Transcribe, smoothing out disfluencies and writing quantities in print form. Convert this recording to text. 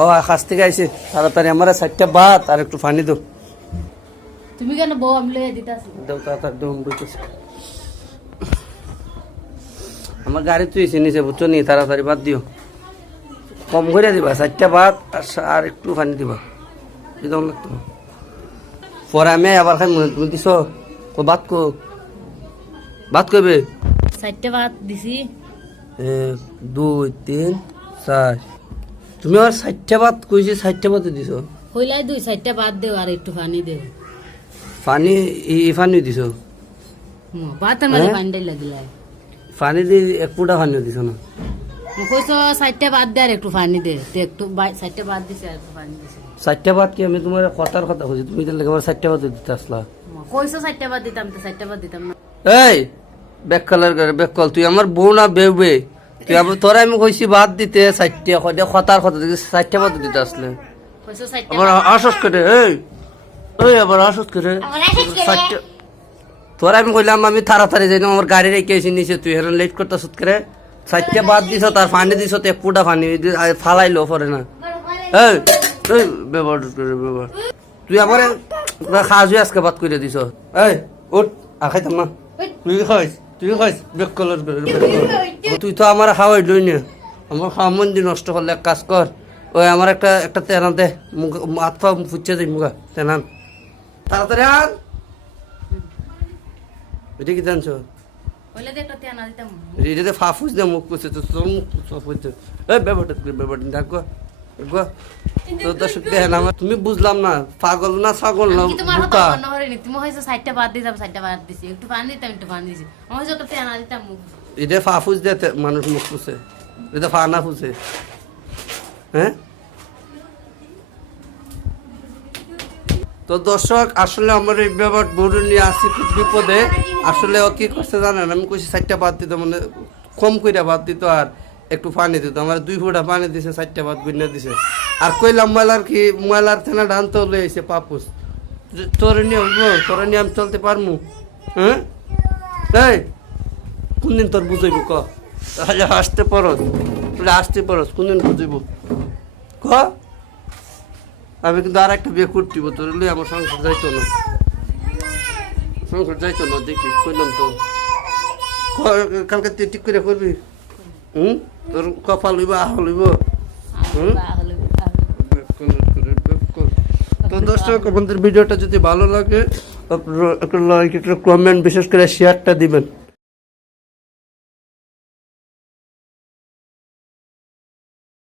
ও কাছ থেকে আইছে তাড়াতাড়ি আমার 4টা ভাত আর একটু পানি দাও। তুমি কেন বউ আমি লইয়া দিতাছি দাও তাড়াতাড়ি দাও বলতেছি। আমার গাড়ি তুই নিচে বুঝছো নি, তাড়াতাড়ি ভাত দিও, কম করে দিবা, 4টা ভাত আর একটু পানি দিবা, এরকম লাগতো। পরে আমি আবার খাই মনে তুমি দিছ ভাত কইবে 4টা ভাত দিছি। 1 2 3 4 তুমি আমার 4টা ভাত কইছি, 4টা ভাত দিছ। হইলাই 2-4টা ভাত দেও আর একটু পানি দেও। পানি পানি দিছ? ভাতের মাঝে পানি ডাই লাগিলাই। পানি দিয়ে 1 ফুটা পানি দিছ না? কইছো 4টা ভাত দে আর একটু পানি দে। একটু 4টা ভাত দিছি আর একটু পানি দিছি। 4টা ভাত কি আমি তোমার কথার কথা কইছি, তুমি তাহলে আমার 4টা ভাত দিতে আসলা? কইছো 4টা ভাত দিতাম, তো 4টা ভাত দিতাম না। এই ব্যাক কালার করে ব্যাক কল, তুই আমার বউ না বেউবে? তুই আমার তোরা আমি কইছি ভাত দিতে 4টা কথার কথা 4টা ভাত দিতে আসলে কইছো 4টা আবার আশস করে। এই আবার আশস করে 4টা। তোরা আমি কইলাম আমি তাড়াতাড়ি যাই, আমার গাড়ি রেখে এসে নিচে, তুই হেরান লেট করতেছ করে। 4টা ভাত দিছ, তার পানি দিছ 1 ফুটা পানি ফালাইলো পরে না। এই এই ব্যবহার করে ব্যবহার, তুই আমার খাওয়া আজকে ভাত করে দিছ। এই ওঠ খাইতাম না। তুই খাইস ব্যাক কালার করে। তুই তো আমার খাওয়াই লই না, আমার খাওয়া মন্দি নষ্ট করলে এক কাজ কর, ওই আমার একটা তেনান দে, হাত পা ফুচ্ছে যাই মুগা তেনান তাড়াতাড়ি আন। এটা কি জানছো? কইলে দে একটা তেনা দিতাম। এটাতে ফাফুস দে মুখ করছে তো তোর মুখ ফাফুস দে। এই ব্যাপারটা ডাকো গো তো দর্শক দেখেন আমার, তুমি বুঝলাম না পাগল না ছাগল না তোমার কথা বোকা। মনে হয়নি, তুমি হইছো 4টা ভাত দিতাম, 4টা ভাত দিছি, একটু পানি দিতাম, একটু পানি দিছি। আমি হইছো একটা তেনা দিতাম মুখ। এটা ফাফুস দে মানুষ মুখ ফুসে, এটা ফানা ফুসে। হ্যাঁ তো দর্শক আসলে আমার এই ব্যাপার বড় নিয়ে আসি খুব বিপদে। আসলে ও কি করছে জানেন, আমি কইছি 4টা ভাত দিত, মানে কম কইরা ভাত দিত আর একটু পানি দিত। আমার 2 ফুটা পানি দিছে, 4টা ভাত গুইনা দিছে। আর কইলাম ময়লার থেনা ডানতে লই আইছে পাপুস। তোরে নিয়ে আমি চলতে পারমু? হ্যাঁ এই কোনদিন তোর বুঝাইব ক? তাহলে আসতে পারস, আসতে পারস, কোনদিন বুঝাইব ক? আমি কিন্তু আর একটা বিয়ে করতিব, তোর লই আমার সংসার যাইতো না, দেখি কইলাম তো। কালকে তুই ঠিক করে করবি? তোর কপাল লইব আহ লইব। তো দর্শক আমাদের ভিডিওটা যদি ভালো লাগে আপনারা একটা লাইক একটা কমেন্ট বিশেষ করে শেয়ারটা দিবেন।